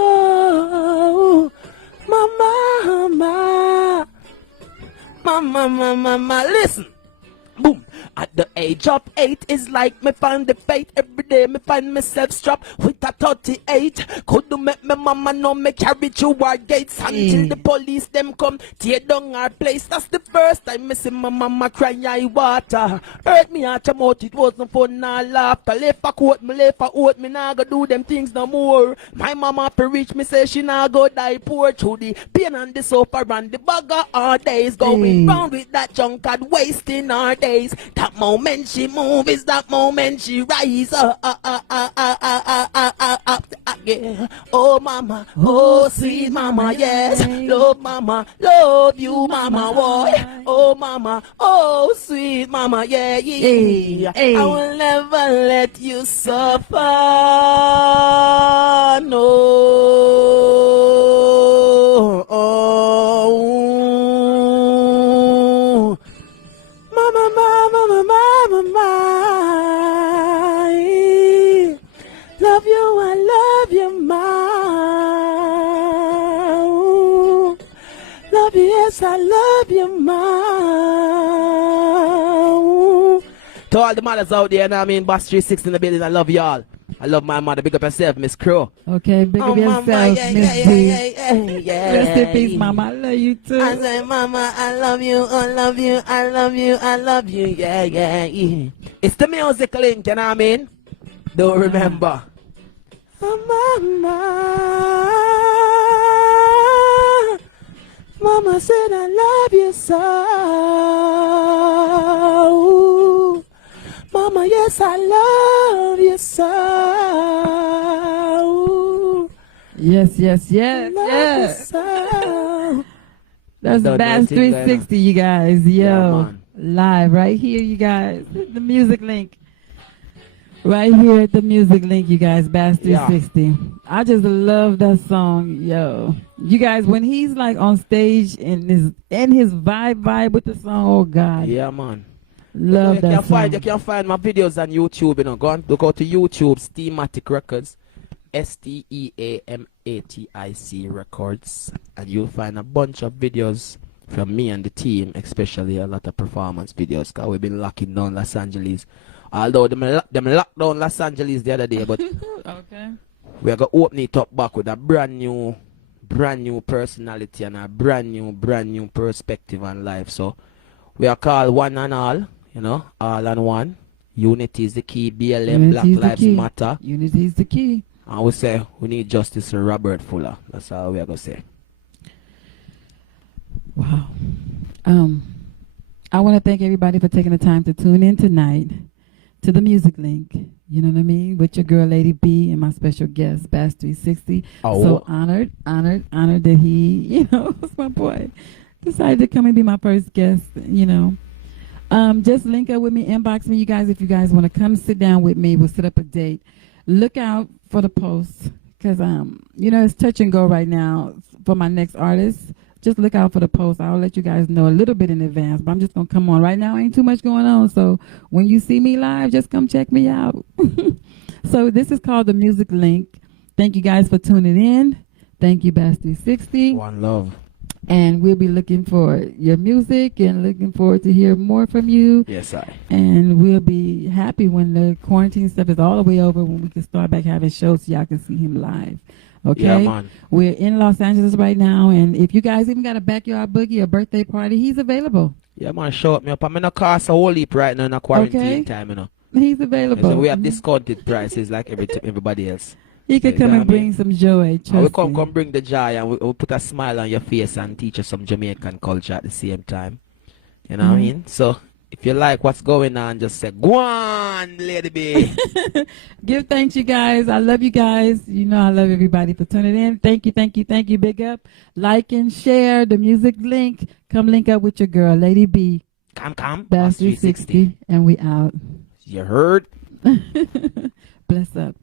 Oh, mama, mama, mama, listen. Boom. At the age of 8 is like me find the fate. Every day me find myself strapped with a 38. Could do make me mama know me carry through our gates until the police them come tear down our place. That's the first time me see my mama cry I water. Hurt me out your mouth, it wasn't fun nor laughter. Left a coat, me left a oat, me nah go do them things no more. My mama preach me say she nah go die poor through the pain and the suffer and the bugger our days. Going round with that junk and wasting our days. That moment she move is that moment she rise up, yeah. Oh mama, oh sweet mama, yes. Love mama, love you mama, boy. Oh mama, oh sweet mama, yeah, yeah. I will never let you suffer, no. Oh. Mama, mama, mama, mama, love you, I love you, ma. Love you, yes, I love you, ma. To all the mothers out there, I mean, Boss 360 in the building, I love y'all. I love my mother. Big up yourself, Miss Crow. Okay, big up yourself, Miss B. Rest in peace, Mama. I love you too. I say, Mama, I love you, I love you, I love you, I love you, yeah, yeah, yeah. It's the music link, you know what I mean? Don't remember. Mama, Mama said I love you so. Mama, yes, I love you so. Yes, yes, yes, Love yes. you so. That's Don't Bass know thing going 360, you guys. Yo, Yeah, man. live right here, you guys. The music link. Right here at the music link, you guys. Bass 360. I just love that song, yo. You guys, when he's like on stage and his vibe with the song, oh God. Yeah, man. Love you that can song. you can find my videos on YouTube, you know. Go on, look out to YouTube, Steamatic Records, STEAMATIC Records, and you'll find a bunch of videos from me and the team, especially a lot of performance videos, because we've been locking down Los Angeles. Although them locked down Los Angeles the other day, but Okay. we're going to open it up back with a brand new personality and a brand new perspective on life. So we are called One and All, you know, all and one. Unity is the key. BLM, Black Unity is the Lives key. Matter. Unity is the key. And we say we need justice for Robert Fuller. That's all we are going to say. Wow. I want to thank everybody for taking the time to tune in tonight to the music link. You know what I mean? With your girl, Lady B, and my special guest, Bass 360. Oh. So honored that he, you know, was my boy, decided to come and be my first guest, you know. Just link up with me, inbox me, you guys, if you guys want to come sit down with me. We'll set up a date. Look out for the posts because, you know, it's touch and go right now for my next artist. Just look out for the post. I'll let you guys know a little bit in advance, but I'm just going to come on. Right now, ain't too much going on. So when you see me live, just come check me out. So this is called The Music Link. Thank you guys for tuning in. Thank you, Bass 360. One love. And we'll be looking for your music and looking forward to hear more from you. Yes, I. And we'll be happy when the quarantine stuff is all the way over, when we can start back having shows so y'all can see him live. Okay? Yeah, man. We're in Los Angeles right now, and if you guys even got a backyard boogie or birthday party, he's available. Yeah, man, show up me up. I'm in a cost a whole heap right now in a quarantine time, you know. He's available. So we have discounted prices like everybody else. He could You come know and what I bring mean? some joy. And we Trust come me. bring the joy and we put a smile on your face and teach you some Jamaican culture at the same time. You know what I mean? So if you like what's going on, just say, go on, Lady B. Give thanks, you guys. I love you guys. You know I love everybody for tuning in. Thank you, thank you, thank you. Big up. Like and share the music link. Come link up with your girl, Lady B. Come. Bass 360. And we out. You heard? Bless up.